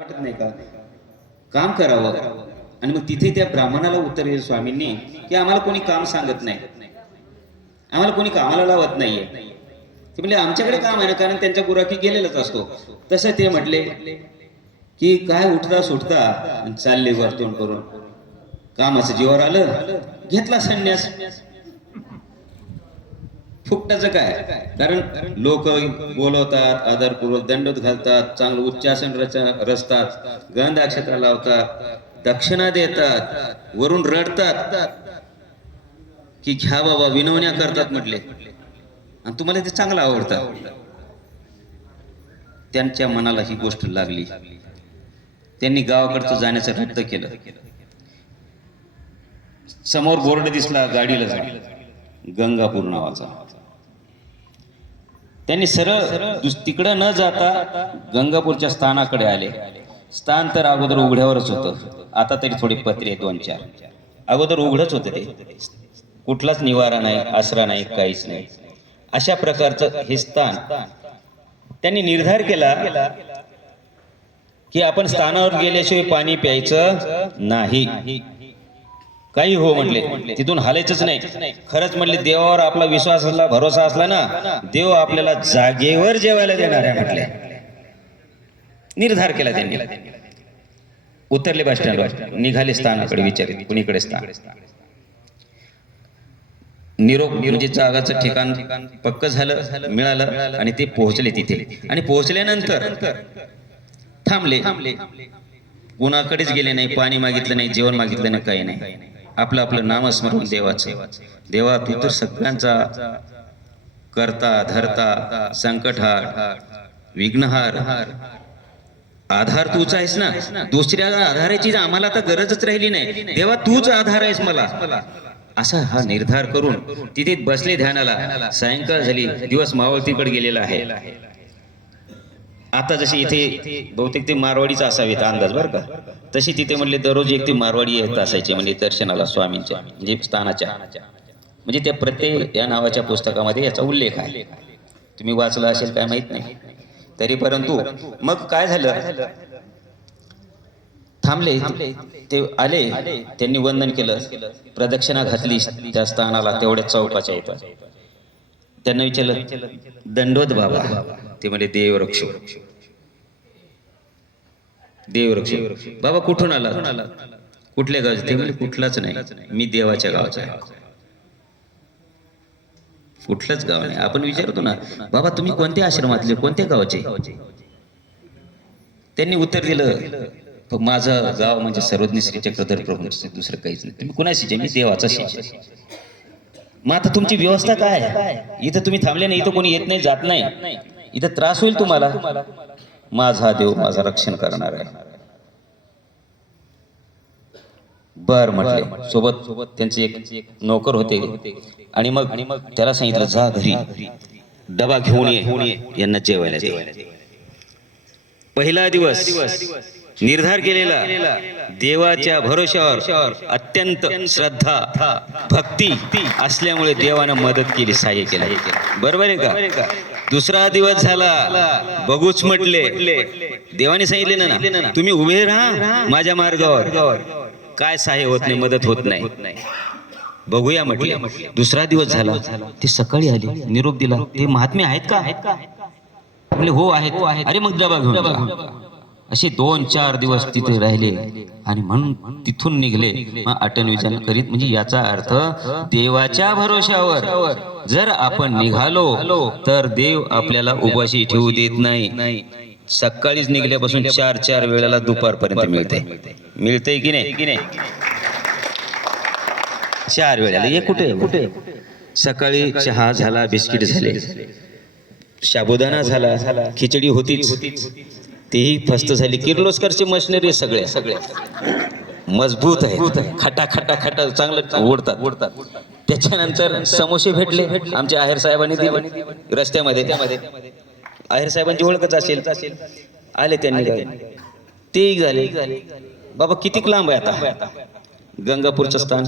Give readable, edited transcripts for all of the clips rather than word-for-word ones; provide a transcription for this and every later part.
वाटत नाही का काम करावं. आणि मग तिथे त्या ब्राह्मणाला उत्तर दिलं स्वामींनी की आम्हाला कोणी काम सांगत नाही, आम्हाला कोणी कामाला लावत नाहीये. ते म्हणजे आमच्याकडे काम आहे ना, कारण त्यांच्या गुराखी गेलेलाच असतो. तसं ते म्हटले की काय उठता सुटता आणि चालले वरतोंड करून, कामाचं जीवावर आलं घेतला संन्यास. फुकटाचं काय, कारण लोक बोलवतात, आदरपूर्वक दंडोत घालतात, चांगलं उच्चासन रचतात, गंध अक्षता लावतात, दक्षिणा देतात, वरून रडतात की घ्या बाबा, विनवण्या करतात म्हटले, आणि तुम्हाला ते चांगलं आवडतं. त्यांच्या मनाला ही गोष्ट लागली. त्यांनी गावाकडचं जाण्याचं रद्द केलं. समोर बोर्ड दिसला गाडीला जा, गंगापूर नावाचा. त्यांनी सरळ तिकडं न जाता गंगापूरच्या स्थानाकडे आले. स्थान तर अगोदर उघड्यावरच होतं, आता तरी थोडी पत्रे 2-4. अगोदर उघडच होतं ते, कुठलाच निवारा नाही, आसरा नाही, काहीच नाही. अशा प्रकारचं हे स्थान. त्यांनी निर्धार केला की आपण स्थानावर गेल्याशिवाय पाणी प्यायचं नाही. काही हो म्हटले, तिथून हालायचंच नाही. खरंच म्हटले, देवावर आपला विश्वास असला, भरोसा असला ना, देव आपल्याला जागेवर जेवायला देणार आहे म्हटले. निर्धार केला त्यांनी. उतरले बस स्टँडवर, निघाले स्थानाकडे. विचारित कुणीकडे स्थान. निरोप म्हणजे जागाचं ठिकाण पक्क झालं, मिळालं, आणि ते पोहोचले तिथे. आणि पोहोचल्यानंतर थांबले. कुणाकडेच गेले नाही, पाणी मागितलं नाही, जेवण मागितलं नाही, काही नाही. आपलं आपलं नामस्मरण देवाचं. देवा, तू तर सगळ्यांचा करता धरता, संकटहार, विघ्नहार, आधार तूच आहेस ना. दुसऱ्या आधाराची आम्हाला तर गरजच राहिली नाही. देवा, तूच आधार आहेस मला. असा हा निर्धार करून तिथे बसले ध्यानाला. सायंकाळ झाली, दिवस मावळतीकडे गेलेला आहे. आता जशी इथे बहुतेक ते मारवाडीच असावेत अंदाज बरं का. तशी तिथे म्हणले दररोज एक ते मारवाडी येत असायचे म्हणजे दर्शनाला स्वामींच्या, म्हणजे स्थानाच्या. म्हणजे त्या प्रत्यय या नावाच्या पुस्तकामध्ये याचा उल्लेख आहे. तुम्ही वाचला असेल काय माहित नाही तरी, परंतु मग काय झालं, थांबले. ते आले, त्यांनी वंदन केलं, प्रदक्षिणा घातली त्या स्थानाला, तेवढ्या चौकाच्या येतात. त्यांना विचारलं, दंडोत बाबा. ते म्हणजे देवरक्ष. देवरक्ष बाबा, कुठून आला, कुठल्या गावचे? ते म्हणजे कुठलाच नाही, मी देवाच्या गावचा आहे. कुठलंच गाव नाही. आपण विचारतो ना, बाबा तुम्ही कोणत्या आश्रमातले, कोणत्या गावचे? त्यांनी उत्तर दिलं, माझं गाव म्हणजे सर्वज्ञ श्री चक्रधर प्रभू, दुसरं काहीच नाही. तुम्ही कुणाशी? मी देवाचा शिष्य. मग आता तुमची व्यवस्था काय? इथं तुम्ही थांबले नाही, इथं कोणी येत नाही, जात नाही, इथं त्रास होईल तुम्हाला. माझा देव माझा रक्षण करणार आहे. बर म्हटले. सोबत त्यांचे एक नोकर होते, आणि मग त्याला सांगितलं, जा घरी डबा घेऊन ये, यांना जेवायला दे. पहिला दिवस निर्धार केलेला, देवाच्या भरोश्यावर अत्यंत श्रद्धा भक्ती असल्यामुळे देवानं मदत केली, सहाय्य केलं. बरोबर आहे का? दुसरा दिवस झाला, बघूच म्हटले. देवाने सांगितले ना, तुम्ही उभे राहा माझ्या मार्गावर, काय सहाय्य होत नाही, मदत होत नाही, बघूया म्हटले. दुसरा दिवस झाला, ते सकाळी आले, निरोप दिला. ते महात्मे आहेत का? म्हणले हो आहेत. अरे मग डबा घेऊन. असे 2-4 दिवस तिथे राहिले, आणि म्हणून तिथून निघले. मग आठवण विचार करीत, म्हणजे याचा अर्थ देवाच्या भरोश्यावर जर आपण निघालो तर देव आपल्याला उपाशी ठेवू देत नाही. सकाळीच निघल्यापासून 4-4 वेळेला दुपारपर्यंत मिळते की नाही? 4 वेळेला. हे कुठे? सकाळी चहा झाला, बिस्किट झाले, साबुदाणा झाला, खिचडी होतीच, तेही फस्त झाली. किर्लोस्करची मशिनरी सगळे मजबूत आहे, खटा चांगलं ओढतात. त्याच्यानंतर समोसे भेटले. आमच्या आहेर साहेबांनी दिले रस्त्यामध्ये. आहेर साहेबांची ओळखच असेल. आले त्यांनी, तेही झाले. बाबा किती लांब आहे आता गंगापूरचं स्थान?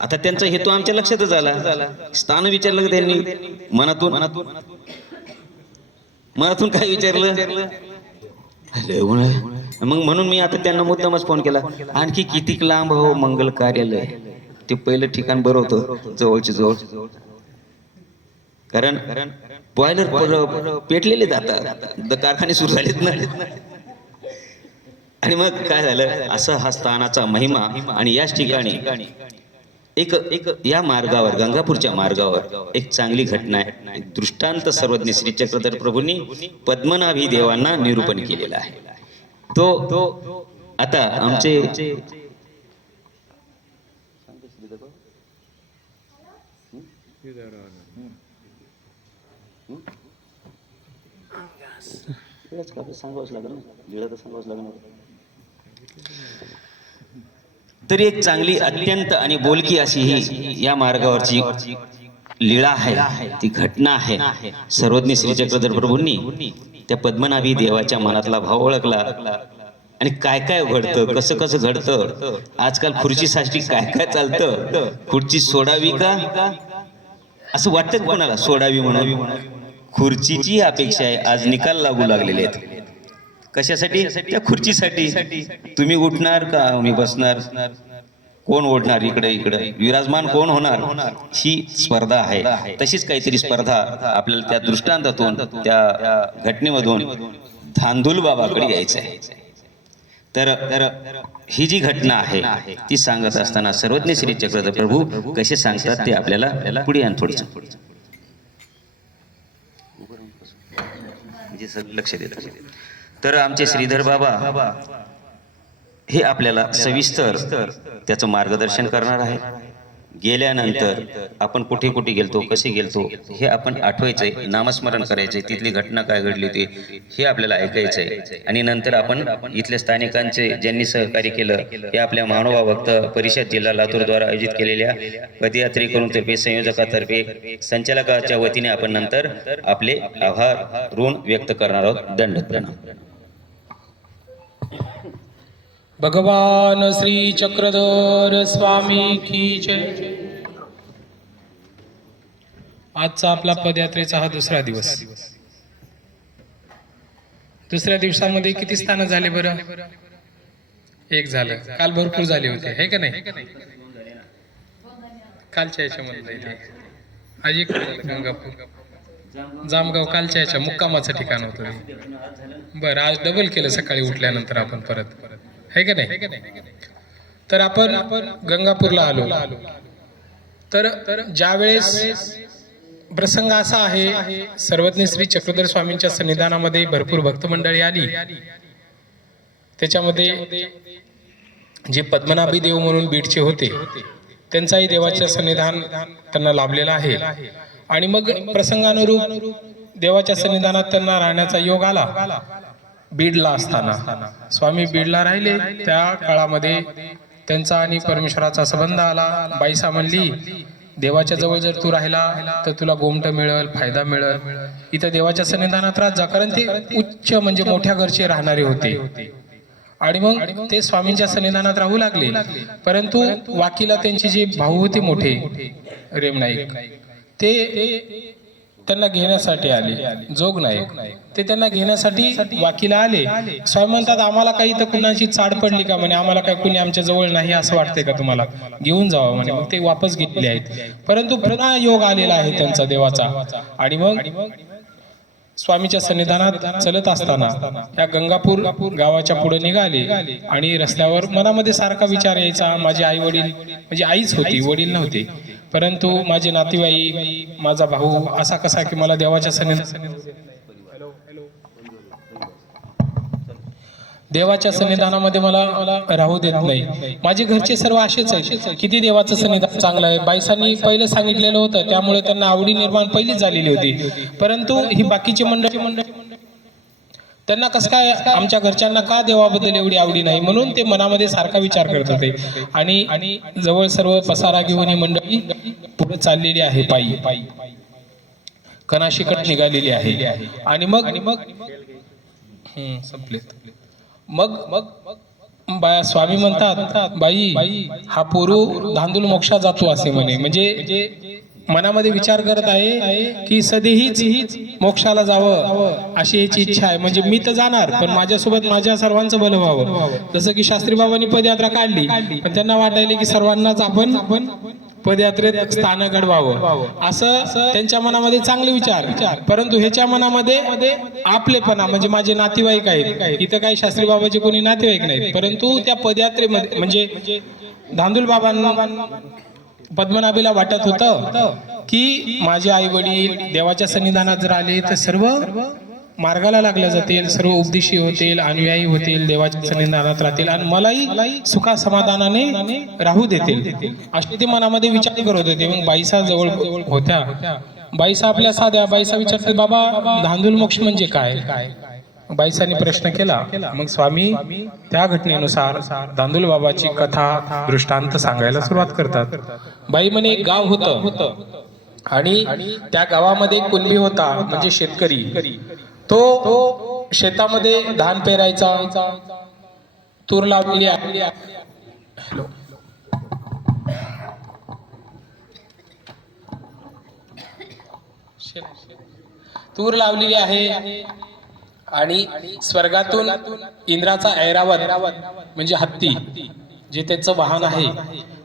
आता त्यांचा हेतू आमच्या लक्षातच आला. स्थान विचारलं का त्यांनी? मनातून काय विचारलं? लय ऊन आहे. मग म्हणून मी आता त्यांना मुद्दामच फोन केला, आणखी कितीक लांब हो मंगल कार्यालय, ते पहिलं ठिकाण बरं होतं जवळच्या जवळ. कारण बॉयलर पेटलेले जातात, कारखाने सुरू झालेत ना. आणि मग काय झालं, असा हा स्थानाचा महिमा. आणि याच ठिकाणी एक या मार्गावर, गंगापूरच्या मार्गावर एक चांगली घटना आहे. एक दृष्टांत सर्वज्ञ श्री चक्रधर प्रभूंनी पद्मनाभी देवांना निरूपण केलेला आहे. तो आता आमचे सांगावंच लागेल ना, लिळा तर सांगावंच लागणार. तरी एक चांगली अत्यंत आणि बोलकी अशी ही या मार्गावरची लीळा आहे, ती घटना आहे. सर्वज्ञ श्री चक्रधर प्रभूंनी त्या पद्मनाभी देवाच्या मनातला भाव ओळखला. आणि काय काय घडतं, कसं कसं घडतं. आजकाल खुर्चीसाठी काय काय चालतं, खुर्ची सोडावी का असं वाटतं कोणाला, सोडावी म्हणून. खुर्चीची अपेक्षा आहे. आज निकाल लागू लागलेले आहेत. कशासाठी? त्या खुर्चीसाठी. तुम्ही उठणार का मी बसणार, कोण ओढणार इकडे इकडे, विराजमान कोण होणार, ही स्पर्धा आहे. तशीच काहीतरी स्पर्धा आपल्याला त्या दृष्टांतातून, त्या घटनेमधून धांदूल बाबाकडे यायचं आहे. तर ही जी घटना आहे ती सांगत असताना सर्वज्ञ श्री चक्रधर प्रभू कसे सांगतात ते आपल्याला पुढे आणि थोडं लक्ष देतात. तर आमचे श्रीधर बाबा हे आपल्याला सविस्तर त्याचं मार्गदर्शन करणार आहे. गेल्यानंतर आपण कुठे कुठे गेलतो, कसे गेलतो हे आपण आठवायचंय, नामस्मरण करायचंय, तिथली घटना काय घडली होती हे आपल्याला ऐकायचंय. आणि नंतर आपण इथल्या स्थानिकांचे ज्यांनी सहकार्य केलं, हे आपल्या महानुभाव भक्त परिषद जिल्हा लातूर द्वारा आयोजित केलेल्या पदयात्रेकरूंतर्फे, संयोजकातर्फे, संचालकाच्या वतीने आपण नंतर आपले आभार ऋण व्यक्त करणार आहोत. दंड प्रणाम. भगवान श्री चक्रधर स्वामी की जय. आजचा आपला पदयात्रेचा हा दुसरा दिवस. दुसऱ्या दिवसामध्ये किती स्थान झाले बरं? एक झालं. काल भरपूर झाले होते, हे का नाही? कालच्या याच्यामध्ये आज एक गंगापूर, जामगाव कालच्या याच्या मुक्कामाचं ठिकाण होतं. बरं, आज डबल केलं सकाळी उठल्यानंतर आपण परत, है का नाही? तर आपण गंगापूरला आलो. तर ज्यावेळेस प्रसंग असा आहे, सर्वज्ञ श्री चक्रधर स्वामींच्या सन्निधानामध्ये भरपूर भक्त मंडळी आली. त्याच्यामध्ये जे पद्मनाभी देव म्हणून बीडचे होते, त्यांचाही देवाच्या सन्निधान त्यांना लाभलेला आहे. आणि मग प्रसंगानुरूप देवाच्या सन्निधानात त्यांना राहण्याचा योग आला. बीडला असताना स्वामी बीडला राहिले, त्या काळामध्ये त्यांचा आणि परमेश्वराचा संबंध आला. बाईसा म्हणली, देवाच्या जवळ जर तू राहिला तर तुला गोमट मिळेल, फायदा मिळेल, इथं देवाच्या सन्निधानात राहत जा. कारण ते उच्च म्हणजे मोठ्या घरचे राहणारे होते. आणि मग ते स्वामींच्या सन्निधानात राहू लागले. परंतु वाकीला त्यांचे जे भाऊ होते मोठे रेमनाईक, ते त्यांना घेण्यासाठी आले. जोग नाईक ते त्यांना घेण्यासाठी वाकीला आले. स्वामी म्हणतात, आम्हाला काही तर कुणाची चाड पडली का म्हणे, आम्हाला काही कुणी आमच्या जवळ नाही असं वाटतंय का तुम्हाला, घेऊन जावं म्हणे. मग ते वापस घेतले आहेत. परंतु पुन्हा योग आलेला आहे त्यांचा देवाचा. आणि मग स्वामीच्या सन्निधानात चलत असताना या गंगापूर गावाच्या पुढे निघाले. आणि रस्त्यावर मनामध्ये सारखा विचार यायचा, माझे आई वडील, म्हणजे आईच होती, वडील नव्हते, परंतु माझे नातेवाईक, माझा भाऊ असा कसा की मला देवाच्या सन्निधानामध्ये मला राहू देत नाही. माझे घरचे सर्व असेच आहेत. किती देवाचं सन्निधान चांगलं आहे. बाईसांनी पहिलं सांगितलेलं होतं, त्यामुळे त्यांना आवडी निर्माण पहिलीच झालेली होती. परंतु ही बाकीची मंडळी त्यांना कसं काय, आमच्या घरच्यांना का देवाबद्दल एवढी आवडी नाही, म्हणून ते मनामध्ये सारखा विचार करत होते. आणि जवळ सर्व पसारा घेऊन ही मंडळी पुढे चाललेली आहे, पायी कनाशीकडे निघालेली आहे. आणि मग संपले. मग स्वामी म्हणतात, बाई हा पोरू धांदूल मोक्षा जातो असे म्हणे. म्हणजे मनामध्ये विचार करत आहे की सधीहीच मोक्षाला जावं अशी याची इच्छा आहे. म्हणजे मी तर जाणार, पण माझ्यासोबत माझ्या सर्वांचं भलं व्हावं. जसं की शास्त्री बाबांनी पदयात्रा काढली, पण त्यांना वाटायले की सर्वांनाच आपण पदयात्रेत स्थान घडवावं, असं त्यांच्या मनामध्ये चांगले विचार. परंतु ह्याच्या मनामध्ये आपलेपणा, म्हणजे माझे नातेवाईक आहेत, इथं काही शास्त्री बाबाचे कोणी नातेवाईक नाहीत, परंतु त्या पदयात्रेमध्ये म्हणजे धांदूल बाबांना पद्मनाभीला वाटत होतं की माझे आई वडील देवाच्या सन्निधानात जर आले तर सर्व मार्गाला लागल्या जातील, सर्व उपदेशी होतील, अनुयायी होतील, देवाच्या सन्निधानात राहतील आणि मलाही सुखा समाधानाने राहू देतील, असे ते मनामध्ये विचार करत होते. मग बाईसा जवळ होत्या. बाईसा आपल्या साध्या बाईसा विचारते, बाबा धांदूल मोक्ष म्हणजे काय? बाईसांनी प्रश्न केला. मग स्वामी त्या घटनेनुसार धांदूल बाबाची कथा दृष्टांत सांगायला सुरुवात करतात. बाई म्हणे एक गाव होतं आणि त्या गावामध्ये कुणबी होता, म्हणजे शेतकरी. तो शेतामध्ये धान पेरायचा, तूर लावलेली आहे. तूर लावलेली आहे आणि स्वर्गातून इंद्राचा ऐरावत म्हणजे हत्ती, जे त्याचं वाहन आहे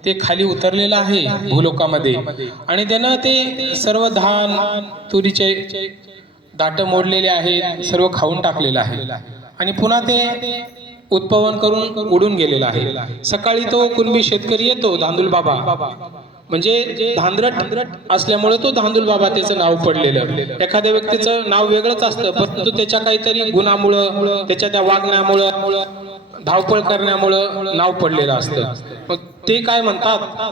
ते खाली उतरलेलं आहे भूलोकामध्ये, आणि त्यानं ते सर्व धान तुरीचे दाट मोडलेले आहेत, सर्व खाऊन टाकलेलं आहे आणि पुन्हा ते उत्पवन करून उडून गेलेला आहे. सकाळी तो कुणबी शेतकरी येतो, धांदूल बाबा, म्हणजे धांदरट असल्यामुळे तो धांदूल बाबा त्याचं नाव पडलेलं. एखाद्या व्यक्तीचं नाव वेगळंच असतं, परंतु त्याच्या काहीतरी गुणामुळं, त्याच्या त्या वागण्यामुळं, धावपळ करण्यामुळं नाव पडलेलं असतं. मग ते काय म्हणतात,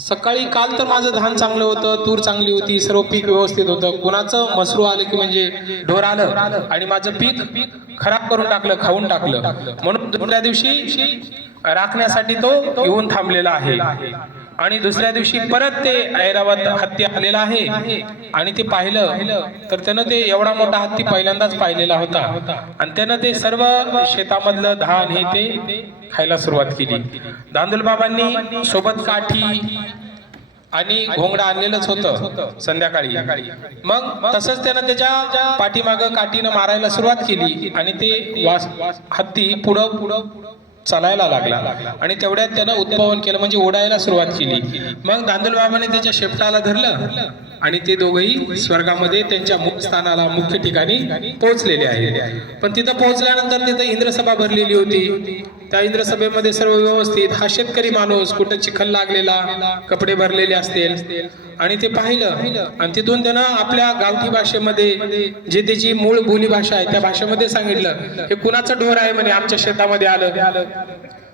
सकाळी काल तर माझं धान चांगलं होतं, तूर चांगली होती, सर्व पीक व्यवस्थित होतं, कुणाचं मसरू आलं की म्हणजे ढोर आलं आणि माझं पीक खराब करून टाकलं, खाऊन टाकलं, म्हणून दुसऱ्या दिवशी राखण्यासाठी तो येऊन थांबलेला आहे. आणि दुसऱ्या दिवशी परत ते ऐरावत हत्ती आलेला आहे आणि ते पाहिलं तर त्यानं ते एवढा मोठा हत्ती पहिल्यांदाच पाहिलेला होता आणि त्यानं ते सर्व शेतामधलं धान हे ते खायला सुरुवात केली. धांदूल बाबांनी सोबत काठी आणि घोंगडा आणलेलंच होतं संध्याकाळी. मग तसंच त्यानं त्याच्या पाठीमागं काठीनं मारायला सुरुवात केली आणि ते हत्ती पुढं चालायला लागला आणि तेवढ्यात त्यानं उत्पवन केलं, म्हणजे ओढायला सुरुवात केली. मग धांदूल बाबाने त्याच्या शेपटाला धरलं आणि ते दोघंही स्वर्गामध्ये त्यांच्या मुख्य स्थानाला, मुख्य ठिकाणी पोहोचलेले आहेत. पण तिथं पोहोचल्यानंतर तिथं इंद्रसभा भरलेली होती. त्या इंद्रसभेमध्ये सर्व व्यवस्थित, हा शेतकरी माणूस, कुठं चिखल लागलेला, कपडे भरलेले असतील, आणि ते पाहिलं आणि तिथून त्यानं आपल्या गावठी भाषेमध्ये, जे त्याची मूळ बोली भाषा आहे, त्या भाषेमध्ये सांगितलं, हे कुणाचं ढोर आहे म्हणे आमच्या शेतामध्ये आलं.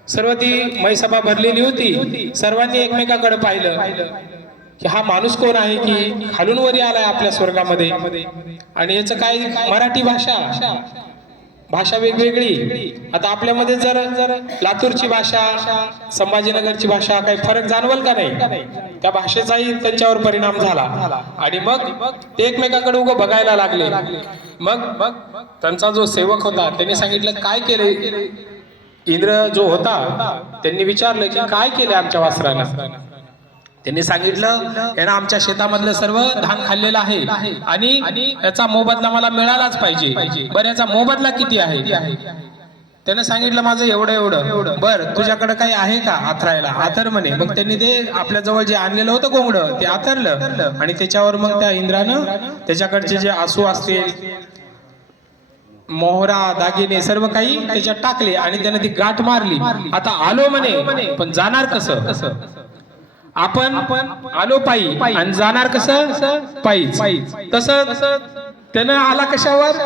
सर्व ती मैसभा भरलेली होती. सर्वांनी एकमेकाकडे पाहिलं की हा माणूस कोण आहे की खालून वरी आलाय आपल्या स्वर्गामध्ये, आणि याचं काय मराठी भाषा वेगवेगळी. आता आपल्यामध्ये जर लातूरची भाषा, संभाजीनगरची भाषा, काही फरक जाणवल का नाही? त्या भाषेचाही त्यांच्यावर परिणाम झाला आणि मग ते एकमेकाकडे उभं बघायला लागले. मग त्यांचा जो सेवक होता त्यांनी सांगितलं, काय केले? इंद्र जो होता त्यांनी विचारलं की काय केले आमच्या वासराला? त्यांनी सांगितलं, यानं आमच्या शेतामधलं सर्व धान खाल्लेलं आहे आणि याचा मोबदला मला मिळालाच पाहिजे. बरं, याचा मोबदला किती आहे? त्याने सांगितलं, माझं एवढं. बरं, तुझ्याकडे काही आहे का आथरायला? आथर म्हणे. मग त्यांनी ते आपल्या जवळ जे आणलेलं होतं घोंगडं ते आथरलं आणि त्याच्यावर मग त्या इंद्रानं त्याच्याकडचे जे आसू असतील, मोहरा, दागिने, सर्व काही त्याच्यात टाकले आणि त्याने ती गाठ मारली. आता आलो म्हणे, पण जाणार कसं? आपण आलो पायी आणि जाणार कसं? पायीच. तसं त्यानं आला कशावर?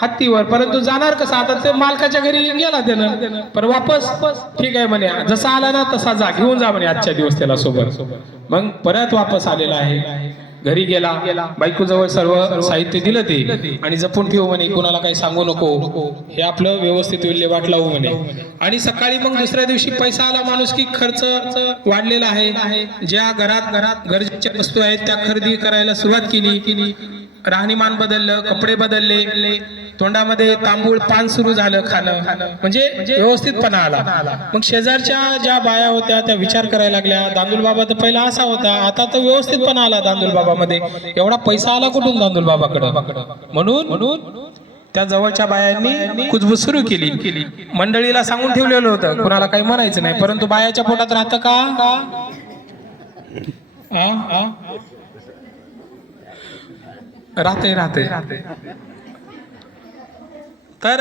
हत्तीवर. परंतु जाणार कसं? आता ते मालकाच्या घरी गेला त्यानं, पण वापस ठीक आहे म्हणे, जसा आला ना तसा जा, घेऊन जा म्हणे आजच्या दिवस त्याला सोबत. मग परत वापस आलेला आहे, घरी गेला, बायको जवळ सर्व साहित्य दिलं ते आणि जपून ठेवू म्हणे, कुणाला काही सांगू नको, हे आपलं व्यवस्थित विल्हेवाट लावू म्हणे. आणि सकाळी मग दुसऱ्या दिवशी पैसा आला, माणूस की खर्च वाढलेला आहे, ज्या घरात गरजेच्या वस्तू आहेत त्या खरेदी करायला सुरुवात केली, राहणीमान बदललं, कपडे बदलले, तोंडामध्ये तांबूळ पान सुरू झालं खाणं, म्हणजे व्यवस्थितपणा आला. मग शेजारच्या ज्या बाया होत्या त्या विचार करायला लागल्या, दांदूल बाबा तर पहिला असा होता, आता तर व्यवस्थितपणा आला दांदूल बाबामध्ये, एवढा पैसा आला कुठून दांदूल बाबाकडे. म्हणून त्या जवळच्या बायांनी कुजबूज सुरू केली. मंडळीला सांगून ठेवलेलं होतं कुणाला काही म्हणायचं नाही, परंतु बायाच्या पोटात राहतं का? राहते. तर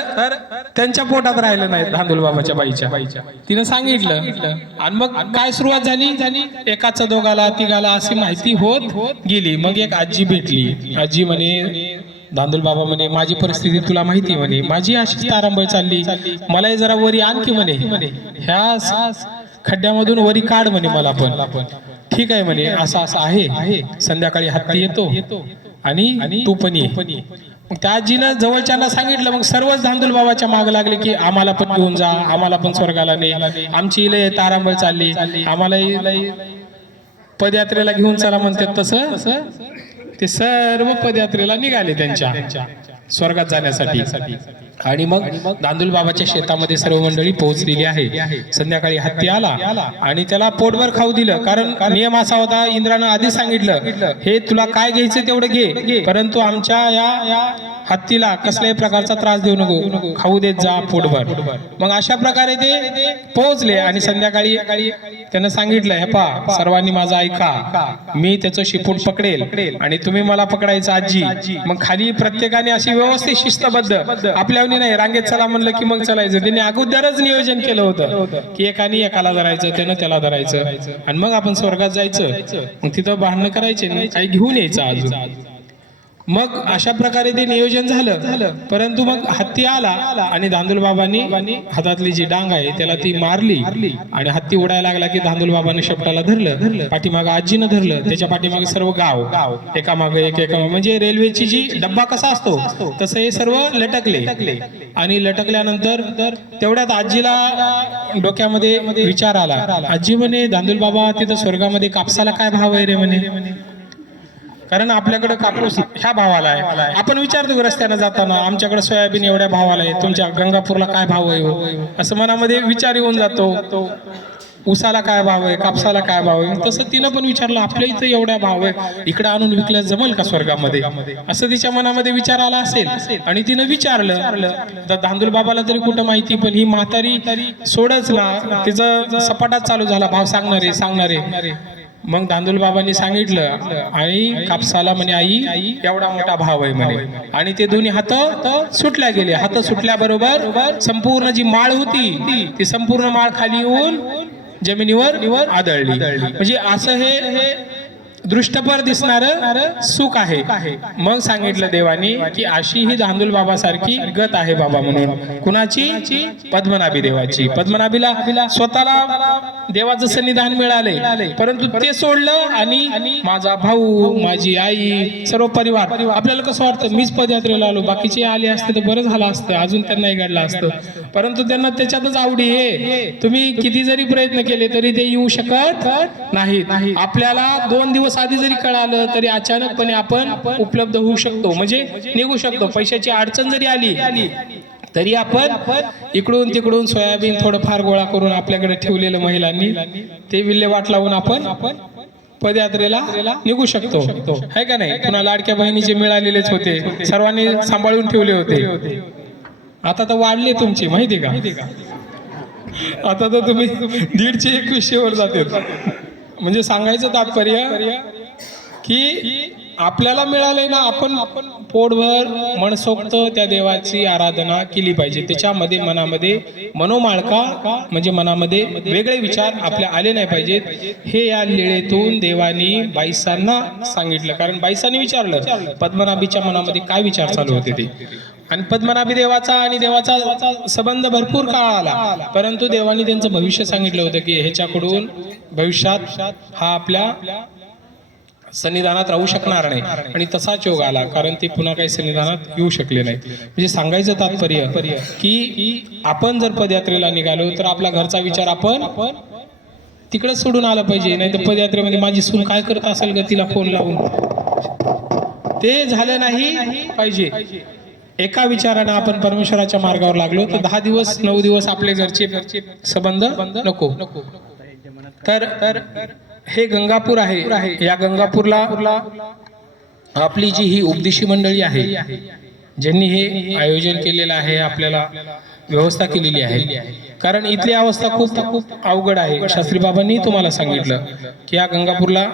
त्यांच्या पोटात राहिलं नाही दांदूल बाबाच्या बाईच्या. तिनं सांगितलं आणि मग काय सुरुवात झाली, एकाचा दोघाला तिघाला अशी माहिती होत गेली. मग एक आजी भेटली. आजी म्हणे, दांदूल बाबा म्हणे, माझी परिस्थिती तुला माहिती म्हणे, माझी अशीच तारांबळ चालली, मलाही जरा वरी आणखी म्हणे, ह्या खड्ड्यामधून वरी काढ म्हणे मला पण. ठीक आहे म्हणे, असं आहे, संध्याकाळी हत्ती येतो आणि तू पण ये. मग त्या आजीनं जवळच्यांना सांगितलं. मग सर्वच दांदूल बाबाच्या माग लागले की आम्हाला पण घेऊन जा, आम्हाला पण स्वर्गाला ने, आमची लय तारांबळ चालली, आम्हालाही पदयात्रेला घेऊन चला म्हणतात. तसं ते सर्व पदयात्रेला निघाले त्यांच्या स्वर्गात जाण्यासाठी. आणि मग दांदूल बाबाच्या शेतामध्ये सर्व मंडळी पोहोचलेली आहे. संध्याकाळी हत्ती आला आणि त्याला पोटभर खाऊ दिलं, कारण नियम असा होता, इंद्रानं आधीच सांगितलं, हे तुला काय घ्यायचं तेवढं घे, परंतु आमच्या या हत्तीला कसल्याही प्रकारचा त्रास देऊ नको, खाऊ देत जा पोटभर. मग अशा प्रकारे ते पोहोचले आणि संध्याकाळी त्यानं सांगितलं, हे पा सर्वांनी माझं ऐका, मी त्याचं शिपूट पकडेल आणि तुम्ही मला पकडायचं आजी. मग खाली प्रत्येकाने अशी व्यवस्थित शिस्तबद्ध, आपल्यावर नाही रांगेत चला म्हणलं की मग चालायचं. त्यांनी अगोदरच नियोजन केलं होतं की एकाने एकाला धरायचं, त्यानं त्याला धरायचं आणि मग आपण स्वर्गात जायचं. मग तिथं भांडणं करायचे नाही, काही घेऊन यायचं अजून. मग अशा प्रकारे ते नियोजन झालं. परंतु मग हत्ती आला आणि दांदूल बाबांनी हातातली जी डांग आहे त्याला ती मारली आणि हत्ती उडायला लागला की दांदूल बाबांनी शेपटाला धरलं, पाठीमागं आजीनं धरलं, त्याच्या पाठीमागे सर्व गाव एकामागे एक, म्हणजे रेल्वेची जी डब्बा कसा असतो तसं हे सर्व लटकले. आणि लटकल्यानंतर तेवढ्यात आजीला डोक्यामध्ये विचार आला. आजी म्हणे, दांदूल बाबा तिथं स्वर्गामध्ये कापसाला काय भाव आहे रे म्हणे, कारण आपल्याकडे कापूस ह्या भावाला आहे. आपण विचारतो रस्त्याने जाताना, आमच्याकडे सोयाबीन एवढ्या भावाला आहे, तुमच्या गंगापूरला काय भाव आहे, असं मनामध्ये विचार येऊन जातो. ऊसाला काय भाव आहे, कापसाला काय भाव आहे. तसं तिनं पण विचारलं, आपल्या इथं एवढ्या भाव आहे, इकडे आणून विकल्यास जमेल का स्वर्गामध्ये, असं तिच्या मनामध्ये विचार आला असेल. आणि तिनं विचारलं तर दांदूल बाबाला तरी कुठं माहिती, पण ही म्हातारी सोडच ना, तिचं सपाटाच चालू झाला, भाव सांगणारे. मग दांदूल बाबांनी सांगितलं आणि कापसाला म्हणे, आई एवढा मोठा भाव आहे म्हणे. आणि ते दोन्ही हात सुटल्या गेले. हात सुटल्याबरोबर संपूर्ण जी माळ होती ती संपूर्ण माळ खाली येऊन जमिनीवर आदळली. म्हणजे असं हे दृष्टपर दिसणारं सुख आहे. मग सांगितलं देवानी की अशी ही दांदूल बाबा सारखी गत आहे बाबा म्हणून. कुणाची? पद्मनाभी देवाची. पद्मनाभीला स्वतःला देवाचं सन्निधान मिळाले, परंतु ते सोडलं आणि माझा भाऊ, माझी आई, सर्व परिवार. आपल्याला कसं वाटतं, मीच पदयात्रेला आलो, बाकीचे आले असते तर बरं झालं असतं, अजून त्यांनाही घडलं असतं. परंतु त्यांना त्याच्यातच आवडी आहे. तुम्ही किती जरी प्रयत्न केले तरी ते येऊ शकत नाहीत. आपल्याला 2 दिवस आधी जरी कळालं तरी अचानकपणे आपण उपलब्ध होऊ शकतो, म्हणजे निघू शकतो. पैशाची अडचण जरी आली तरी आपण इकडून तिकडून सोयाबीन थोडंफार गोळा करून आपल्याकडे ठेवलेलं महिलांनी ते विल्हेवाट लावून आपण पदयात्रेला निघू शकतो, है का नाही. पुन्हा लाडक्या बहिणीचे मिळालेलेच होते, सर्वांनी सांभाळून ठेवले होते. आता तर वाढले तुमची, माहिती का, आता तर तुम्ही 150 वर जाते. म्हणजे सांगायचं तात्पर्य की आपल्याला मिळाले ना, आपण पोटभर मनसोक्त त्या देवाची आराधना केली पाहिजे. त्याच्यामध्ये मनामध्ये मनोमाळका, म्हणजे मनामध्ये वेगळे विचार आपल्या आले नाही पाहिजेत. हे या लीळेतून देवानी बाईसांना सांगितलं, कारण बाईसांनी विचारलं पद्मनाभीच्या मनामध्ये काय विचार चालू होते ते. आणि पद्मनाभी देवाचा आणि देवाचा संबंध भरपूर काळ आला, परंतु देवानी त्यांचं भविष्य सांगितलं होतं की ह्याच्याकडून भविष्यात हा आपल्या सन्निधानात राहू शकणार नाही. आणि तसाच योग आला, कारण ते पुन्हा काही सन्निधानात येऊ शकले नाही. म्हणजे सांगायचं तात्पर्य की आपण जर पदयात्रेला निघालो तर आपला घरचा विचार आपण तिकडे सोडून आला पाहिजे. नाही तर पदयात्रेमध्ये माझी सून काय करत असेल ग, तिला फोन लावून, ते झालं नाही पाहिजे. एका विचारानं आपण परमेश्वराच्या मार्गावर लागलो तर 10 दिवस 9 दिवस आपले घरचे संबंध नको. तर हे गंगापूर आहे. या गंगापूरला आपली जी ही उपदेशी मंडळी आहे, ज्यांनी हे आयोजन केलेलं आहे, आपल्याला व्यवस्था केलेली आहे. कारण इथली अवस्था खूप अवघड आहे. शास्त्री बाबांनी तुम्हाला सांगितलं की या गंगापूरला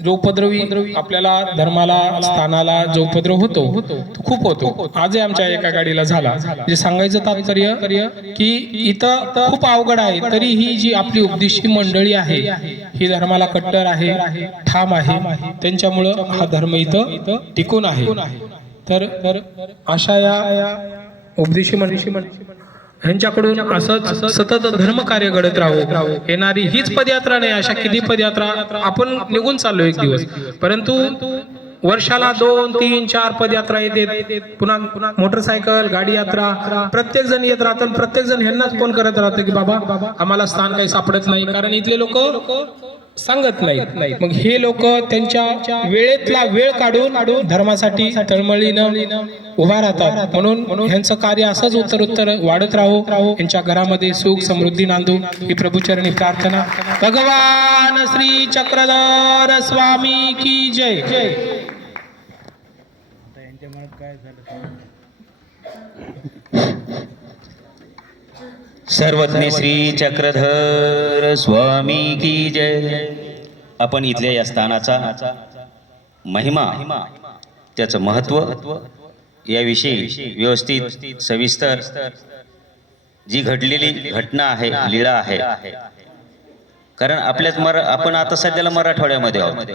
जो उपद्रवी आपल्याला धर्माला स्थानाला जो उपद्रव होतो तो खूप होतो. आजही आमच्या एका गाडीला झाला. जे सांगायचं तात्पर्य की इथं खूप अवघड आहे. तरी ही जी आपली उपदेशी मंडळी आहे ही धर्माला कट्टर आहे, ठाम आहे. त्यांच्यामुळं हा धर्म इथं टिकून आहे. तर अशा या उपदेशी मंडळी ह्यांच्याकडून असंच सतत धर्म कार्य घडत राहू. येणारी हीच पदयात्रा नाही, अशा किती पदयात्रा आपण निघून चाललो एक दिवस, परंतु वर्षाला 2, 3, 4 पदयात्रा येते. पुन्हा मोटरसायकल गाडी यात्रा प्रत्येक जण येत राहतात. प्रत्येक जण ह्यांनाच फोन करत राहतं की बाबा आम्हाला स्थान काही सापडत नाही. कारण इथले लोक सांगत नाहीत. मग हे लोक त्यांच्या वेळेतला वेळ काढून धर्मासाठी तळमळीनं उभा राहतात. म्हणून ह्यांचं कार्य असंच उत्तरोत्तर वाढत राहो. यांच्या घरामध्ये सुख समृद्धी नांदू ही प्रभूचरणी प्रार्थना. भगवान श्री चक्रधर स्वामी की जय. सर्वज्ञ श्री चक्रधर स्वामी की जय. आपण इथल्या या स्थानाचा महिमा, त्याचं महत्व याविषयी व्यवस्थित सविस्तर जी घडलेली घटना आहे, लीळा आहे. कारण आपण आता सध्याला मराठवाड्यामध्ये आहोत.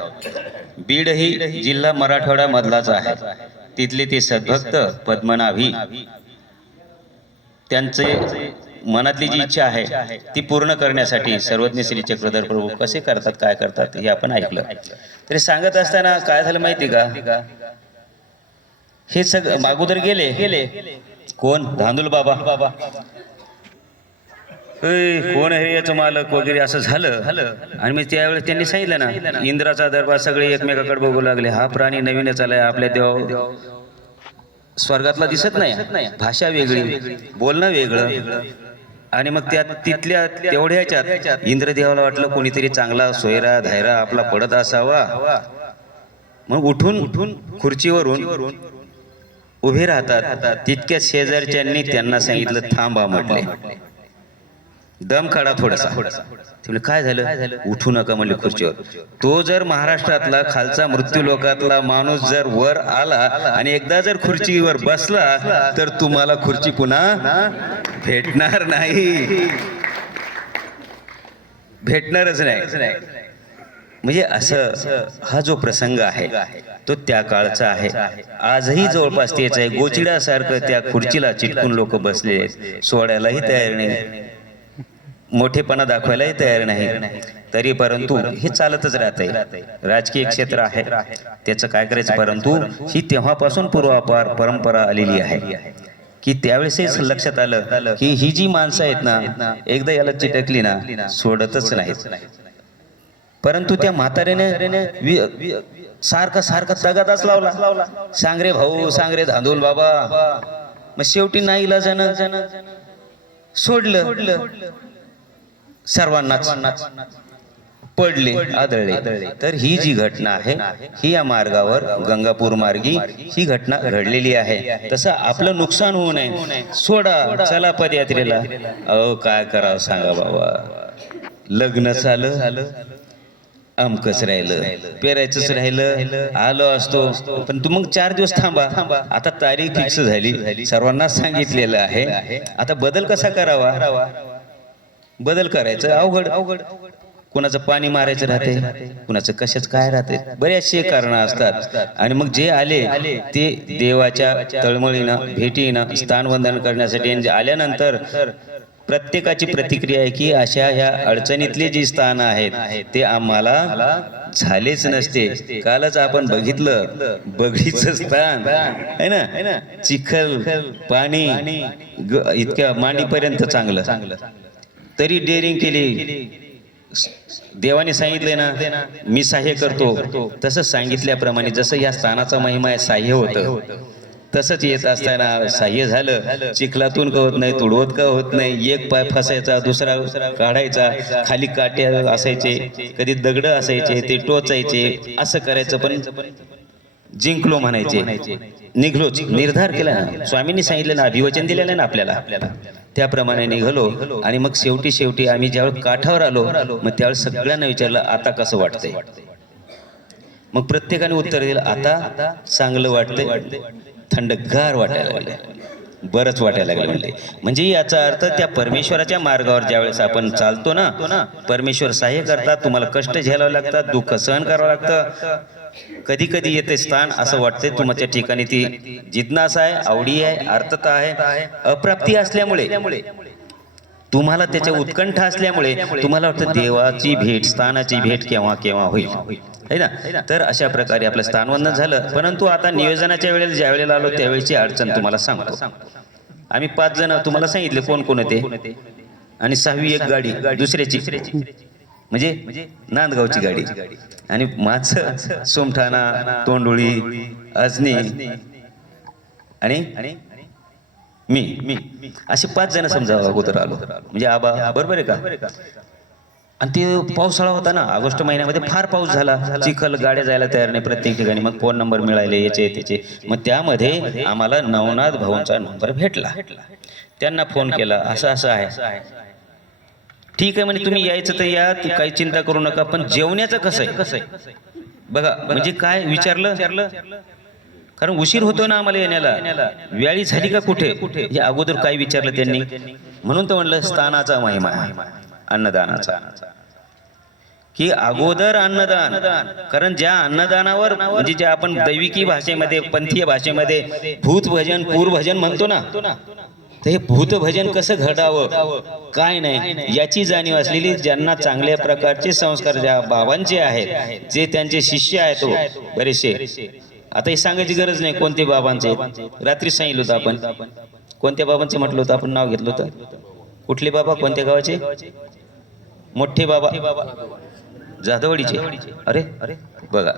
बीड ही जिल्हा मराठवाड्यामधलाच आहे. तिथले ते सद्भक्त पद्मनाभी, त्यांचे मनातली जी इच्छा आहे ती पूर्ण करण्यासाठी सर्वज्ञ श्री चक्रधर प्रभू कसे करतात, काय करतात हे आपण ऐकलं. तरी सांगत असताना काय झालं माहिती का, हे सगळं अगोदर गेले कोण, धांदूल बाबा. कोण आहे याचं मालक वगैरे असं झालं. आणि मी त्यावेळेस त्यांनी सांगितलं ना, इंद्राचा दरबार सगळे एकमेकाकडे बघू लागले. हा प्राणी नवीनच आलाय, आपल्या देव स्वर्गातला दिसत नाही, भाषा वेगळी, बोलणं वेगळं. आणि मग तिथल्या तेवढ्याच्यात इंद्रदेवाला वाटलं कोणीतरी चांगला सोयरा धायरा आपला पडत असावा. मग उठून खुर्चीवरून उभे राहतात. तितक्या शेजारच्यांनी त्यांना सांगितलं थांबा म्हटले, दम काढा थोडासा. काय झालं, उठू नका म्हणले खुर्चीवर. तो जर महाराष्ट्रातला खालचा मृत्यू लोकातला माणूस जर वर आला आणि एकदा जर खुर्चीवर बसला तर तुम्हाला खुर्ची पुन्हा भेटणार नाही, भेटणारच नाही. म्हणजे असं हा जो प्रसंग आहे तो त्या काळचा आहे. आजही जवळपास तेच आहे. गोचिडासारखं त्या खुर्चीला चिटकून लोक बसले, सोडायलाही तयार नाही, मोठेपणा दाखवायलाही तयार नाही. तरी परंतु हे चालतच राहतंय. राजकीय क्षेत्र आहे, त्याचं काय करायचं. परंतु ही तेव्हापासून पूर्वापार परंपरा आलेली आहे की त्यावेळेस लक्षात आलं की ही जी माणसं आहेत ना, एकदा याला चिटकली ना सोडतच नाहीत. परंतु त्या म्हाताऱ्याने सारखा तगादाच लावला, सांगरे भाऊ, सांगरे धांदूल बाबा. मग शेवटी नाही इलाजानं सोडलं. सर्वांनाच पडले, आदळले. तर ही जी घटना आहे ही या मार्गावर गंगापूर मार्गी ही घटना घडलेली आहे. तसं आपलं नुकसान होऊ नये, सोडा, चला पदयात्रेला. अहो काय करावं सांगा बाबा, लग्न झालं, अमकच राहिलं, पेरायचंच राहिलं, आलो असतो. पण तू मग 4 दिवस थांबा. आता तारीख फिक्स झाली, सर्वांनाच सांगितलेलं आहे. आता बदल कसा करावा, बदल करायचं अवघड. कुणाचं पाणी मारायचं राहते, कुणाचं कशाच काय राहते, बरेचसे कारण असतात. आणि मग जे आले ते देवाच्या तळमळीनं भेटीनं स्थानवंदन करण्यासाठी आल्यानंतर प्रत्येकाची प्रतिक्रिया आहे की अशा ह्या अडचणीतले जे स्थान आहेत ते आम्हाला झालेच नसते. कालच आपण बघितलं बगडीचं स्थान आहे ना, चिखल पाणी इतक्या मांडीपर्यंत चांगलं, तरी डेअरिंग केली. देवाने सांगितले ना मी सहाय्य करतो, तसं सांगितल्याप्रमाणे जसं या स्थानाचा महिमा आहे, सहाय्य होतं. तसंच येत असताना सहाय्य झालं, चिखलातून का होत नाही, तुडवत का होत नाही, एक पाय फसायचा दुसरा काढायचा, खाली काट्या असायचे, कधी दगड असायचे ते टोचायचे, असं करायचं पण जिंकलो म्हणायचे, निघलोच, निर्धार केला ना, स्वामींनी सांगितलं ना, अभिवचन दिलेलं ना आपल्याला, त्याप्रमाणे निघालो. आणि मग शेवटी आम्ही ज्यावेळेस काठावर आलो, मग त्यावेळेस सगळ्यांना विचारलं आता कसं वाटतंय. मग प्रत्येकाने उत्तर दिलं आता चांगलं वाटतंय, थंडगार वाटायला लागले, बरंच वाटायला लागलं म्हणले. म्हणजे याचा अर्थ त्या परमेश्वराच्या मार्गावर ज्यावेळेस आपण चालतो ना, परमेश्वर सहाय्य करतात, तुम्हाला कष्ट झेलावं लागतात, दुःख सहन करावं लागतं, कधी कधी येते स्थान असं वाटते तुमच्या ठिकाणी ती जिज्ञासा आहे, आवडी आहे, अर्थता आहे, अप्राप्ती असल्यामुळे तुम्हाला त्याच्या उत्कंठा असल्यामुळे तुम्हाला वाटतं देवाची भेट, स्थानाची भेट केव्हा केव्हा होईल, है ना. तर अशा प्रकारे आपलं स्थानवंदन झालं. परंतु आता नियोजनाच्या वेळेला ज्या वेळेला आलो त्यावेळेची अडचण तुम्हाला सांगतो. आम्ही 5 जण तुम्हाला सांगितले कोण कोण होते, आणि 6वी एक गाडी दुसऱ्याची, म्हणजे नांदगावची गाडी, आणि माझं सोमठाणा, तोंडोळी, अजनी आणि मी असे 5 जण समजा अगोदर आलो. म्हणजे आबा बरोबर आहे का. आणि ते पावसाळा होता ना, ऑगस्ट महिन्यामध्ये फार पाऊस झाला, चिखल, गाड्या जायला तयार नाही प्रत्येक ठिकाणी. मग फोन नंबर मिळाले याचे त्याचे. मग त्यामध्ये आम्हाला नवनाथ भाऊंचा नंबर भेटला. त्यांना फोन केला, असं असं आहे. ठीक आहे म्हणे, तुम्ही यायचं तर या, काही चिंता करू नका, पण जेवण्याचं कसं आहे बघा. म्हणजे काय विचारलं, कारण उशीर होतो ना आम्हाला येण्याला, वेळी झाली का कुठे, हे अगोदर काय विचारलं त्यांनी. म्हणून तर म्हणलं स्थानाचा महिमा आहे, अन्नदानाचा, की अगोदर अन्नदान. कारण ज्या अन्नदानावर, म्हणजे जे आपण दैविकी भाषेमध्ये, पंथीय भाषेमध्ये भूत भजन, पूर भजन म्हणतो ना, तर हे भूत भजन कसं घडावं काय नाही याची जाणीव असलेली, ज्यांना चांगल्या प्रकारचे संस्कार ज्या बाबांचे आहेत, जे त्यांचे शिष्य आहेत बरेचसे, आता हे सांगायची गरज नाही कोणते बाबांचे. रात्री सांगितलं होतं आपण, कोणत्या बाबांचे म्हटलं होतं आपण, नाव घेतलं होतं. कुठले बाबा, कोणत्या गावाचे, मोठे बाबा जाधववाडीचे. अरे बघा,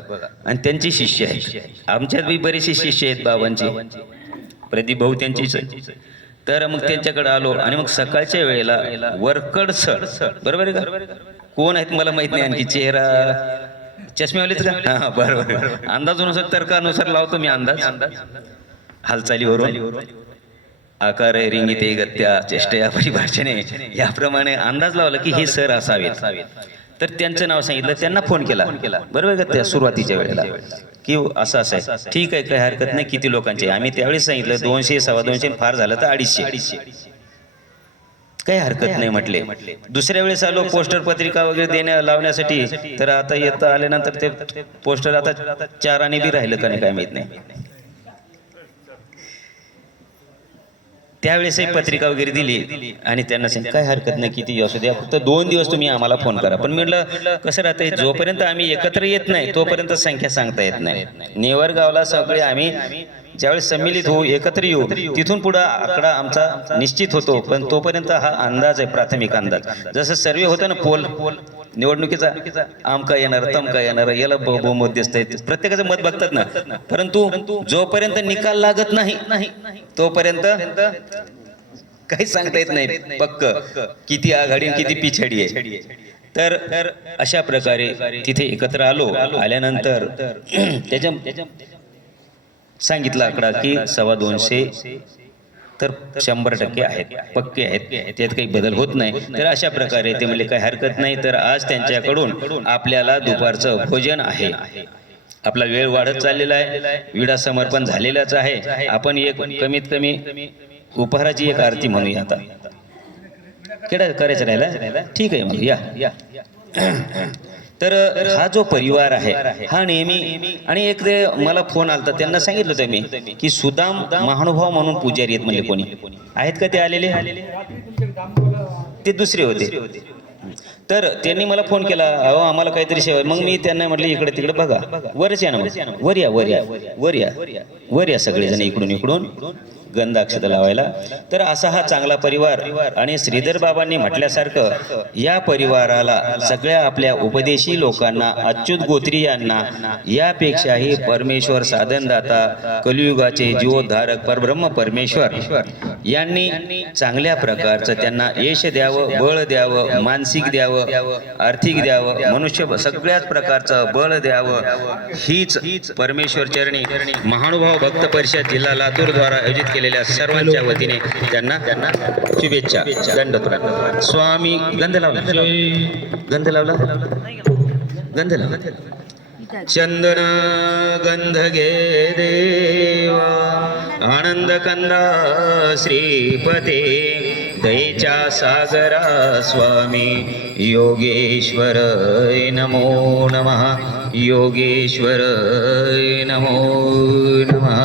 आणि त्यांचे शिष्य आहेत. आमच्यात बी बरेचसे शिष्य आहेत बाबांचे, प्रदीप भाऊ त्यांचीच. तर मग त्यांच्याकडे आलो, आणि मग सकाळच्या वेळेला वरकड सर, बरोबर आहे का, कोण आहेत मला माहित नाही, आणखी चेहरा चष्मेवालेच का, हा बरोबर, अंदाजानुसार तर्कानुसार लावतो मी अंदाज, हालचालीवरून, आकार रिंगिते गत्या चेष्टया परिभाषणे याप्रमाणे अंदाज लावला की हे सर असावेत. तर त्यांचं नाव सांगितलं, त्यांना फोन केला, बरोबर का, त्या सुरुवातीच्या वेळेला, की असं असं आहे. ठीक आहे, काही हरकत नाही. किती लोकांचे, आम्ही त्यावेळेस सांगितलं 200, 250, फार झालं तर 250, काही हरकत नाही म्हटले. दुसऱ्या वेळेस आलो पोस्टर पत्रिका वगैरे लावण्यासाठी, तर आता येता आल्यानंतर ते पोस्टर आता 4 आणि बी राहिलं का नाही काय माहित नाही. त्यावेळेस एक पत्रिका वगैरे दिली, आणि त्यांना सांगितलं काय हरकत नाही, किती असू द्या, फक्त 2 दिवस तुम्ही आम्हाला फोन करा. पण म्हटलं कसं राहतंय, जोपर्यंत आम्ही एकत्र येत नाही तोपर्यंत संख्या सांगता येत नाही. नेवरगावला सगळे आम्ही ज्यावेळेस सम्मिलित होऊ, एकत्र येऊ, तिथून पुढे आकडा आमचा निश्चित होतो. पण तोपर्यंत हा अंदाज आहे, प्राथमिक अंदाज. जसं सर्वे होतं ना पोल निवडणुकीचा, आमका येणार तमका येणार, याला बहुमत दिसतंय, प्रत्येकाचं मत बघतात ना. परंतु जोपर्यंत निकाल लागत नाही तोपर्यंत काही सांगता येत नाही पक्क किती आघाडी किती पिछाडी आहे. तर अशा प्रकारे तिथे एकत्र आलो. आल्यानंतर त्याच्या सांगितलं आकडा की 250 तर 100% आहेत, पक्के आहेत, त्यात काही बदल होत नाही. तर अशा प्रकारे ते म्हणले काही हरकत नाही. तर आज त्यांच्याकडून आपल्याला दुपारचं भोजन आहे. आपला वेळ वाढत चाललेला आहे, विडा समर्पण झालेलाच आहे. आपण एक कमीत कमी उपहाराची एक आरती म्हणूया. आता केडा करायचं राहिला, ठीक आहे, मग या. तर हा जो परिवार आहे हा नेहमी, आणि एक ते मला फोन आलता, त्यांना सांगितलं होतं मी की सुदाम महानुभाव म्हणून पुजारी आहेत म्हणले. कोणी आहेत का ते आलेले? ते दुसरे होते. तर त्यांनी मला फोन केला, अहो आम्हाला काहीतरी सेवा. मग मी त्यांना म्हटलं इकडे तिकडे बघा, वरच या ना, वर या सगळेजण इकडून गंध अक्षता लावायला. तर असा हा चांगला परिवार आणि श्रीधर बाबांनी म्हटल्यासारखं या परिवाराला सगळ्या आपल्या उपदेशी लोकांना अच्युत गोत्री यांना यापेक्षाही परमेश्वर साधनदाता कलियुगाचे जीवोद्धारक परब्रह्म परमेश्वर यांनी चांगल्या प्रकारचं त्यांना यश द्यावं, बळ द्यावं, मानसिक द्यावं, आर्थिक द्यावं, मनुष्य सगळ्याच प्रकारचं बळ द्यावं हीच परमेश्वर चरणी महानुभाव भक्त परिषद जिल्हा लातूर द्वारा आयोजित केलेल्या सर्वांच्या वतीने त्यांना शुभेच्छा. दंडवत. स्वामी गंध लावला, गंध लावला, गंध लावला. चंदन गंध घे देवा आनंद कंदा श्रीपते दयेच्या सागरा स्वामी योगेश्वर नमो नमः, योगेश्वर नमो नमः.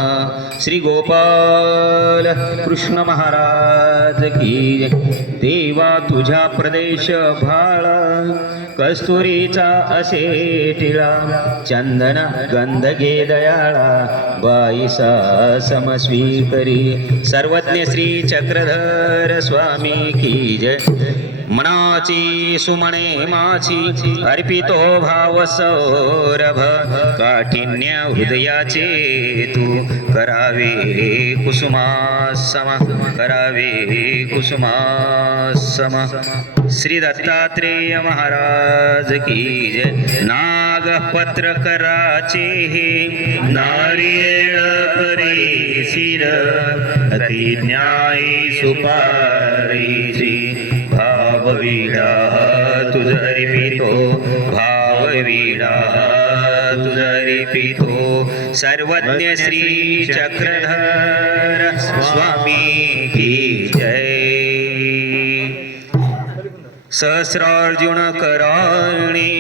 श्री गोपाल कृष्ण महाराज की जय. देवा तुझ्या प्रदेश भाळा कस्तुरीचा असे टिळा चंदन गंध घे दयाळा बाईसा समस्वी करी. सर्वज्ञ श्री चक्रधर स्वामी की जय. मनाची सुमणे माची अर्पितो भाव सौरभ काठिन्य हृदयाचे तू करावे कुसुमासम, करावे कुसुमासम. श्री दत्तात्रेय महाराज की जय. नाग पत्र कराचे हे नारियळ परी शिर अति न्यायी सुपारीची भाववीडा तुझरिपितो, भाववीडा तुझरिपितो. सर्वज्ञ श्री चक्रधर स्वामी की जय. सहस्रार्जुन कराणी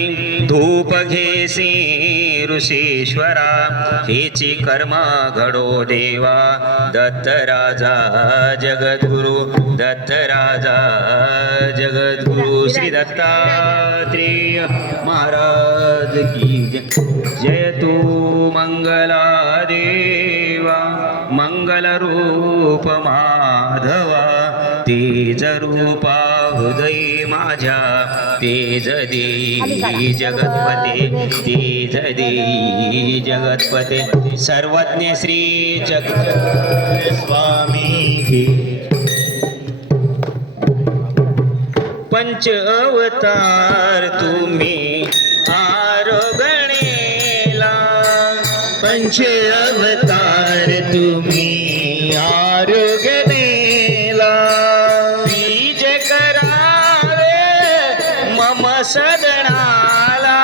धूप घेसी ऋषीश्वरा हेची कर्म घडो देवा. दत्त राजा जगद्गुरु, दत्त राजा जगद्गुरु. श्री दत्तात्रेय महाराज की जय. जय तू मंगला देवा मंगल रूप माधवा तेज रूपा हृदय माझ्या तेज देई जगतपते, तेज देई जगतपते. सर्वज्ञ श्री चक्र स्वामी की. पंच अवतार तुम्ही आरोगणेला, पंच अवतार तुम्ही आरोगणेला. बीज करावे मम सदनाला,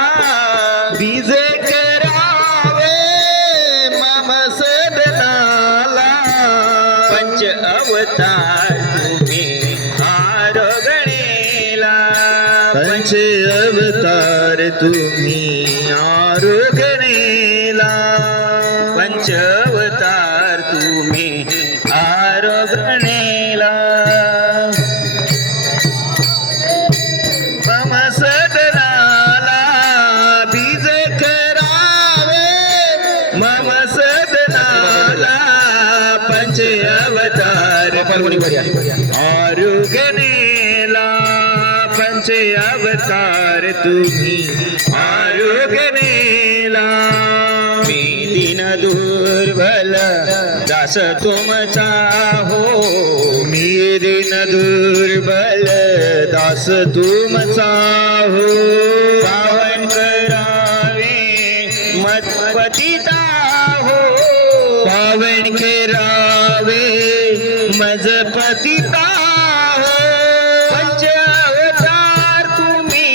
बीज करावे मम सदनाला. पंच अवतार तुम्ही आरोगणेला, पंच अवतार तुम्ही आरोगणेला. पंच अवतार तुम्ही आरोगणेला. मम सदनाला बीज करावे मम सदनाला. पंच अवतार आरोगणेला, पंच अवतार तुम्ही आरोगणेला. मी दीन दुर्बल दास तुमचा हो, मी दीन दुर्बल दास तुमचा हो. पावन करावे मजपतिता हो, पावन करावे मजपतिता हो. पंच अवतार तुम्ही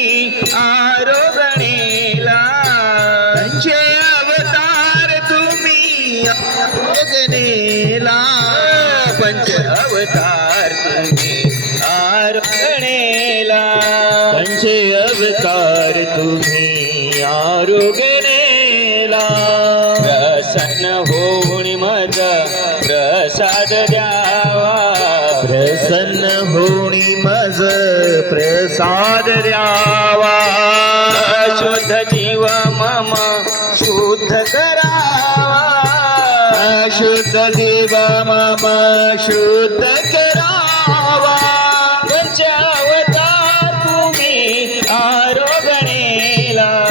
आरोगणेला, पंच अवतार तुम्ही आरोगणेला. पंच अवतार तुम्ही आरोगणेला, पंच अवतार तुम्ही आरोगणेला. प्रसन्न होऊन मज प्रसाद द्यावा, प्रसन्न होऊन मज प्रसाद द्यावा. शुद्ध जीव मम शुद्ध करावा, शुद्ध देवा मम शुद्ध करावा. पंचावतार तुम्ही आरोगणेला.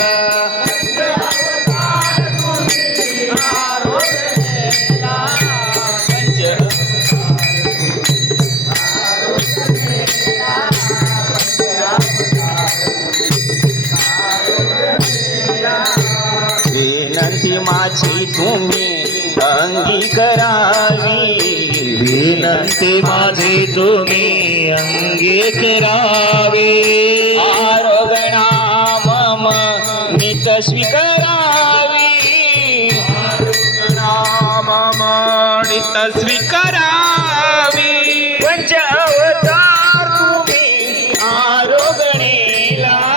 विनंती माझी तुम्ही अंगीकरावी. विनंती माझी तुम्ही अंगीकरावी. आरोगणा मम नित स्वीकारावी. नाममाडित स्वीकारावी. पंच अवतार तुम्ही आरोगणेला.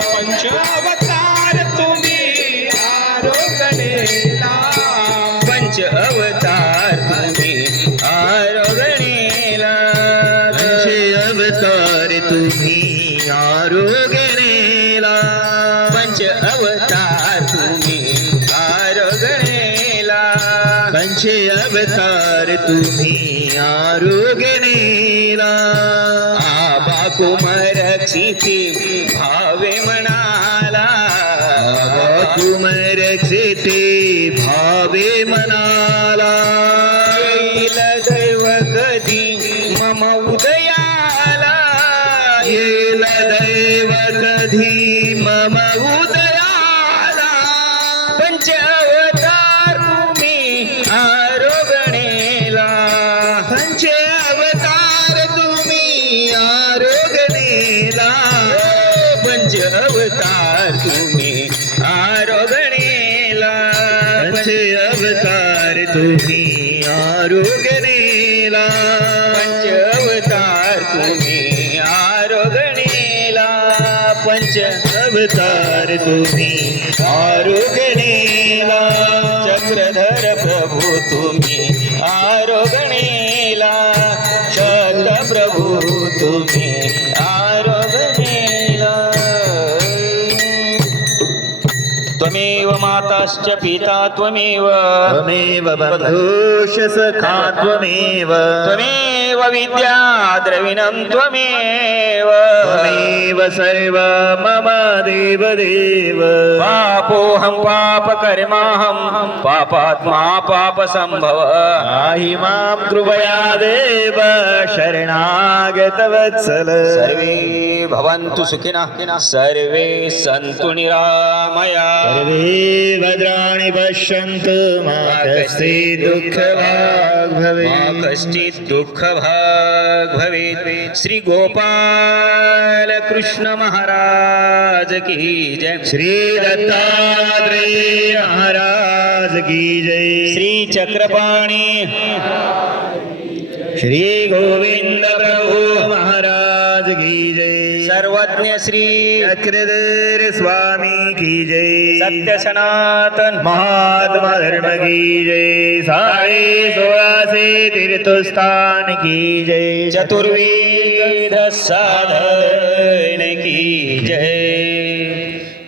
पंचावतार तुम्ही आरोगणेला. पंच अवतार तुम्ही आरोगणेला. पंचे अवतार तुम्ही आरोग्यनेला. पंच अवतार तुम्ही आरोगणेला. पंचे अवतार तुम्ही आरोग्यनेला. आबा कुमरक्षिती भावे म्हणाला. कुमरक्षिते भावे मनाला. येईल दैव कधी मम उदयाला. येईल दैव कधी मम उदयाला. पंच अवतार तुम्ही आरोगणेला. पंचे अवतार तुम्ही आरोग्यनेला. पंच अवतार तुम्ही आरोगणेला. पंचे अवतार तुम्ही आरोग्यनेला. पंच अवतार तुम्ही आरोगणेला. पंच अवतार तुम्ही आरोग्यनेला. चक्रधर प्रभू तुम्ही आरोगणेला. शत प्रभू तुम्ही आरोगणेला. त्वमेव माताश्च पिता त्वमेव. त्वमेव बन्धुश्च सखा त्वमेव. त्वमेव विद्या द्रविणं त्वमेव. त्वमेव सर्व मम देव देव. पापोऽहं पापकर्माहं पापात्मा पापसम्भव. पाहि मां कृपया देव शरणागत वत्सल. सर्वे भवन्तु सुखिनः. सर्वे सन्तु निरामया. सर्वे भद्राणि पश्यन्तु मा कश्चित् दुःखभाग् मा भवेत्. कश्चित् दुःखभाग् भवेत्. श्री गोपाल कृष्ण महाराज की जय. श्री दत्तात्रेय महाराज की जय. श्री चक्रपाणी श्री गोविंद प्रभु महाराज की जय. सर्वज्ञ श्री चक्रधर स्वामी की जय. सत्य सनातन महात्मा धर्म की जय. साडे 1600 तीर्थस्थान की जय. चतुर्वेद साधन की जय.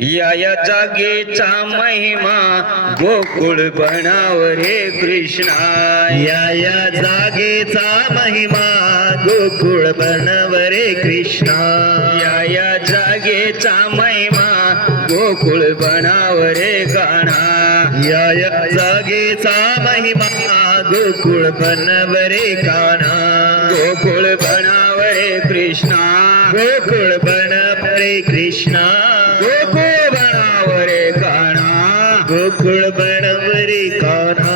या जागेचा महिमा गोकुळ बनावरे कृष्णा. या जागेचा महिमा गोकुळ बनवरे कृष्णा. या जागेचा महिमा गोकुळ बनावरे गाणा. या जागेचा महिमा गोकुळ बनवरे काना. गोकुळ बनावरे कृष्णा. गोकुळ बनवरे कृष्णा. गोकुळ बनावरे गाणा. गोकुळ बनवरे काना.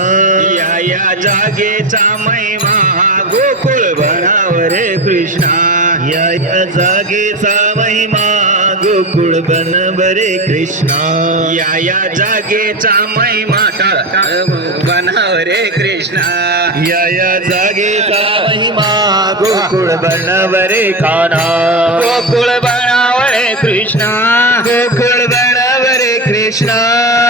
या जागेचा महिमा गोकुळ बनावरे कृष्णा. या जागेचा महिमा गोकुळ बनवरे कृष्णा. या जागेचा महिमा बनावरे कृष्णा. या जागेचा महिमा गोकुळ बनवरे काना. गोकुळ बनावरे कृष्णा. गोकुळ बनवरे कृष्णा.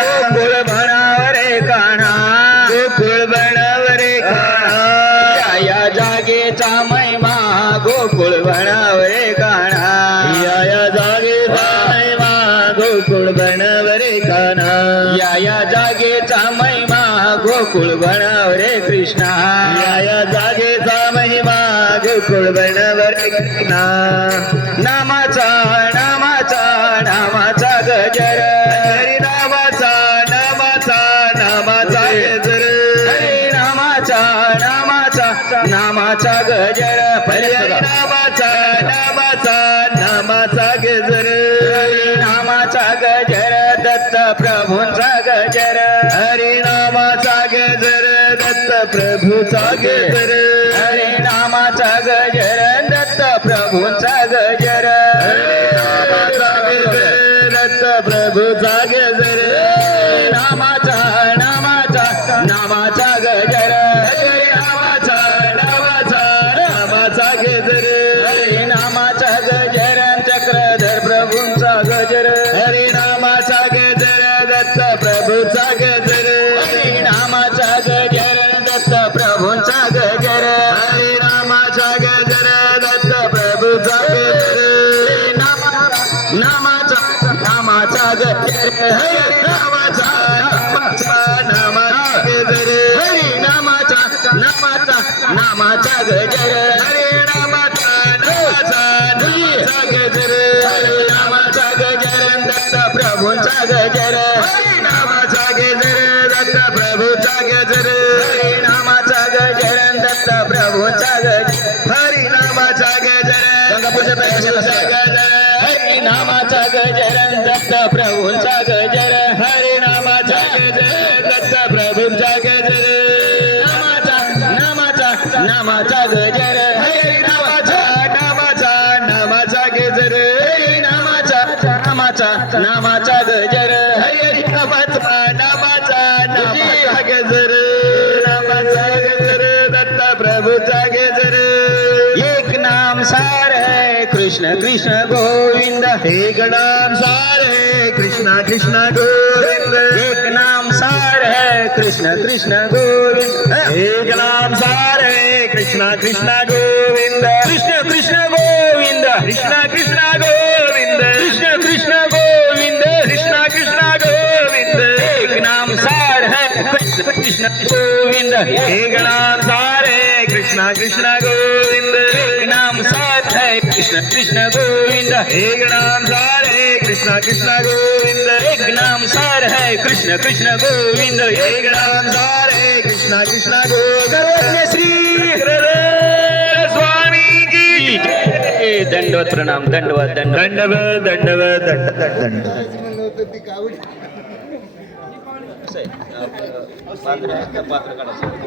गोकुळ बनावरे कान्हा. गोकुळ बनवरे काना. या जागेचा महिमा गोकुळ बनावरे कान्हा. या जागेचा महिमा गोकुळ बनवरे काना. या जागेचा महिमा गोकुळ बनावरे कृष्णा. कृष्णा या जागेचा महिमा गोकुळ बनवर एकना नामाचा नामाचा नामाचा गजर हरी नामाचा नामाचा नामाचा गजर हरी नामाचा नामाचा नामाचा गजर हरी नामाचा नामाचा नामाचा गजर हरी नामाचा गजर दत्त प्रभूंचा गजर हरी नामाचा गजर दत्त प्रभूचा गजर हरी नामाचा गजर दत्त प्रभूंचा गजर नामाचा गजर दत्त प्रभूचा गजर नामाचा नामाचा नामाचा गजर हरी नामाचा नामाचा नामाचा गजर हरी नामाचा गजर चक्रधर प्रभूंचा गजर हरी नामाचा गजर दत्त प्रभूचा गजर हरी नामाचा गजर दत्त प्रभूंचा गजर हरी नामाचा गजर दत्त प्रभूचा गजर नामाचा नामाचा गजर हरी नामाचा नामाचा नामाचा गजर हरी नामाचा नामाचा नामाचा गजर हरी नामाचा नामाचा नामाचा गजर हरी नामाचा गजर दत्त प्रभूंचा गजर हरी नामाचा गजर दत्त प्रभूचा गजर हरी नामाचा गजर दत्त प्रभूंचा गजर हरी नामाचा गजर गंगापूरच्या प्रकाशाला गजर हरी नामाचा गजर दत्त प्रभूंचा गजर हरी नामाचा गजर दत्त प्रभूचा गजर नामाचा नामाचा नामाचा गजर हरी नामाचा नामाचा नामाचा गजर हरी नामाचा नामाचा नामाचा गजर हरी नामाचा नामाचा नामाचा गजर नामाचा गजर दत्त प्रभूचा गजर एक नाम सार है कृष्ण कृष्ण गोविंद एक नाम सारे कृष्णा कृष्णा गोविंद एक नाम सार है कृष्ण कृष्ण गोविंद एक नाम सारे कृष्णा कृष्णा गोविंद कृष्ण कृष्ण गोविंद कृष्णा कृष्णा गोविंद कृष्ण कृष्ण गोविंद कृष्णा कृष्णा गोविंद एक नाम सार है कृष्ण कृष्ण गोविंद एक नाम सारे कृष्णा कृष्णा गोविंद एक नाम सार है कृष्ण कृष्ण गोविंद एक नाम सारे कृष्णा कृष्णा गोविंद एक नाम सार है कृष्ण कृष्ण गोविंद एक नाम सारे कृष्णा कृष्णा गोविंद श्री स्वामी की जय. दंडवत प्रणाम दंडवत दंडवत दंडवत दंडवत दंड पात्र काढायचं